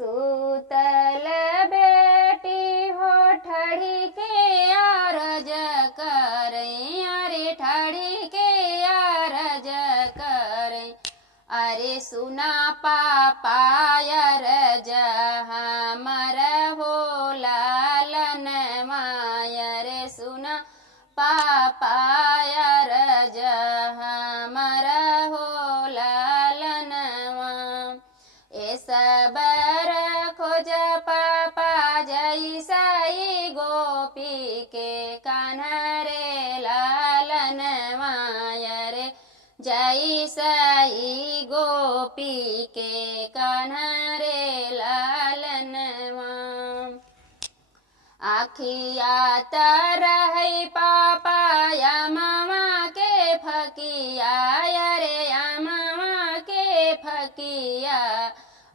सूतल बेटी हो ठड़ी के आरज करे, अरे ठड़ी के आरज करे। अरे सुना पापा अरज हमर हो लालन मायर, सुना पापा अरज हमर हो लालन मा। ए सबर खोज पापा जैसाई गोपी के कान्हरे लालन मायर, जैसाई गोपी के कान्हरे लालन मा। आखिया तरह पापा या मामा के फकिया, अरे या मामा के फकिया।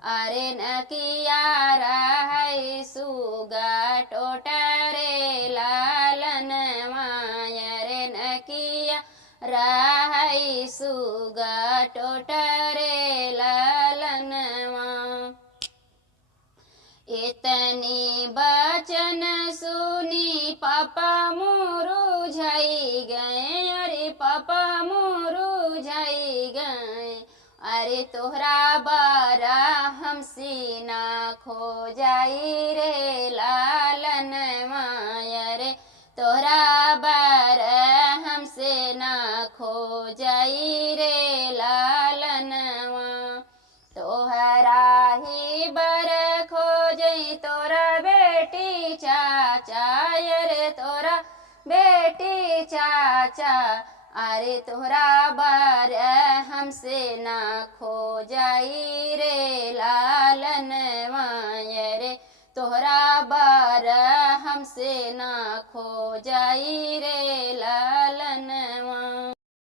अरे नकिया रह सुगा टोटरे लालन मायर, नकिया रह सुगा टोटरे लालन मा। इतनी बचन सुनी पापा मुरुझाई गए, अरे पापा मुरुझाई गए। अरे तोहरा बारा हमसे ना खो जाई रे लालन मायर, तोहरा बारा हमसे ना खो जाई रे लालन मा। तोहरा ही बर खोजई तोरा बेटी चाचा, अरे तोरा बेटी चाचा। अरे तोहरा बार हमसे ना खो जाई रे लालन मायर, तोहरा बार हमसे ना खो जाई रे लालन।